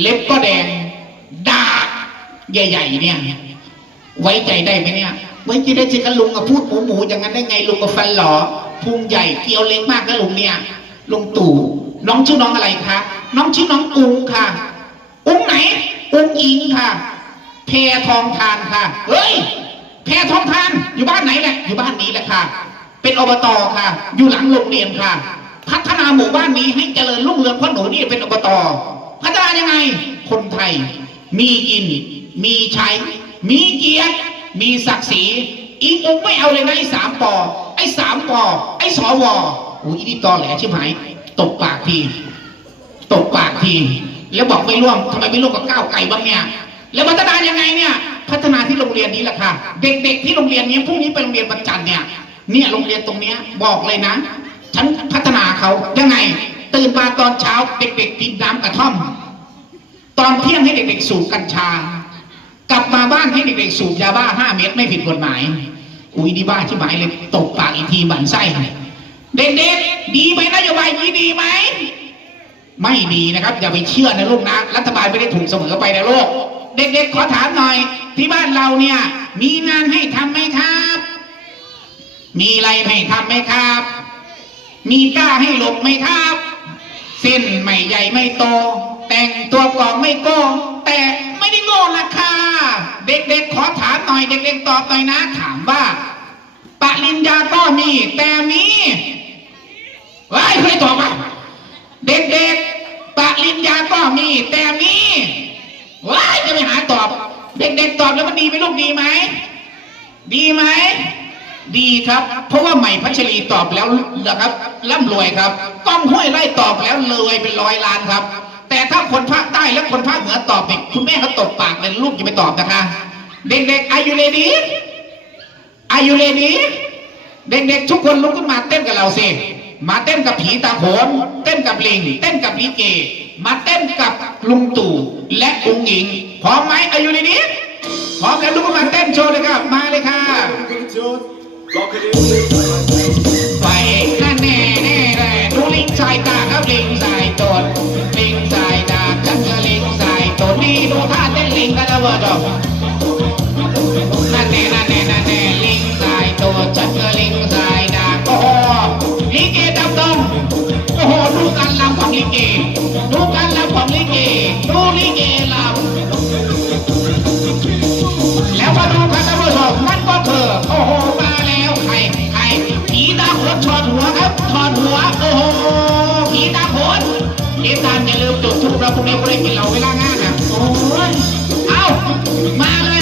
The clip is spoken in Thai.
เล็บก็แดงดาใหญ่ๆเนี่ย ไว้ใจได้ไหมเนี่ย ไว้ใจได้สิคะลุงกับพูดหมูหมูอย่างนั้นได้ไงลุงกับฟันหลอพุงใหญ่เกลียวเล็กมากนะลุงเนี่ยลุงตู่น้องชื่อน้องอะไรคะน้องชื่อน้องอุ้งค่ะ อุ้งไหน อุ้งอิงค่ะแพรทองทานค่ะ เฮ้ยแพรทองทานอยู่บ้านไหนแหละอยู่บ้านนี้แหละค่ะ เป็นอบตค่ะ อยู่หลังโรงเรียนค่ะ พัฒนาหมู่บ้านนี้ให้เจริญรุ่งเรืองเพราะหนูนี่เป็นอบต พัฒนายังไง คนไทย มีกิน มีใช้ มีเกียรติ มีศักดิ์ศรีอีกองไม่เอาเลยนะไอ้สามปอไอ้สามปอไอ้สวอุ้ยอีนี่ตอแหลชิบหายตบปากทีตบปากที แล้วบอกไม่ร่วมทำไมไม่ร่วมกับก้าวไก่บ้างเนี่ย แล้วพัฒนายังไงเนี่ย พัฒนาที่โรงเรียนนี้แหละค่ะ เด็กๆที่โรงเรียนนี้พรุ่งนี้ไปโรงเรียนวันจันเนี่ย เนี่ยโรงเรียนตรงเนี้ยบอกเลยนะ ฉันพัฒนาเขายังไง ตื่นมาตอนเช้าเด็กๆกินน้ำกระท่อม ตอนเที่ยงให้เด็กๆสูบกัญชา กลับมาบ้านให้เด็กๆสูบยาบ้าห้าเม็ดไม่ผิดกฎหมายอุ้ยดีบ้าที่หมายเลยตบปากอีกทีบันไส้เด็กๆดีไหมนโยบายนี้ดีไหมไม่ดีนะครับ อย่าไปเชื่อนะลูกนะ รัฐบาลไม่ได้ถูกเสมอไปนะลูกเด็กๆขอถามหน่อย ที่บ้านเราเนี่ย มีงานให้ทำไหมครับ มีอะไรให้ทำไหมครับ มีกล้าให้หลบไหมครับ สิ้นไม่ใหญ่ไม่โต แต่งตัวกล่อไม่โก้แต่ไม่ได้โง่นะค่ะเด็กๆขอถามหน่อยเด็กๆตอบหน่อยนะ ถามว่า ปริญญาก็มี แต่มีไว้ใครตอบอะเด็กๆปริญญาก็มี แต่มีว้ายจะไปหาตอบ เด็กๆตอบแล้วมันดีไหมลูกดีไหมดีไหม ดีครับ เพราะว่าใหม่พัชรีตอบแล้วนะครับร่ำรวยครับก้องห้วยไร่ตอบแล้วรวยเป็นร้อยล้านครับ แต่ถ้าคนภาคใต้และคนภาคเหนือตอบเนี่ยคุณแม่เขาตบปากเลยลูกจะไปตอบนะคะ เด็กๆอายุเลดีอายุเลดีเด็กๆทุกคนลุกขึ้นมาเต้นกับเราสิมาเต้นกับผีตาโขนเต้นกับลิงเต้นกับลิเก มาเต้นกับลุงตู่และอุ๋งอิงพร้อมไหมอายุเลดีพร้อมแล้วลุกขึ้นมาเต้นโชว์เลยครับมาเลยค่ะ Lock it in. ไปแน่แน่แน่แน่ดูลิงสายตาครับลิงสายตนลิงสายตาจักรลิงสายตนนี่ดูท่าเต้นลิงกันแล้วเวอร์ดอกนั่นแน่นั่นแน่นั่นแน่ลิงสายตัวจักรลิงสายดาโอ้โหลิเกดำดงโอ้โหดูการลำของลิเกดูการลำของลิเกดูลิเกลำแล้วมาดูกันท่านผู้ชมนั่นก็ อดหัวโอ้โหผีตาโขนติดตามอย่าลืมจุดทูปเราพรุ่งนี้ไม่ได้กินเหล้าเวลางานนะโอ้ย เอ้ามาเลย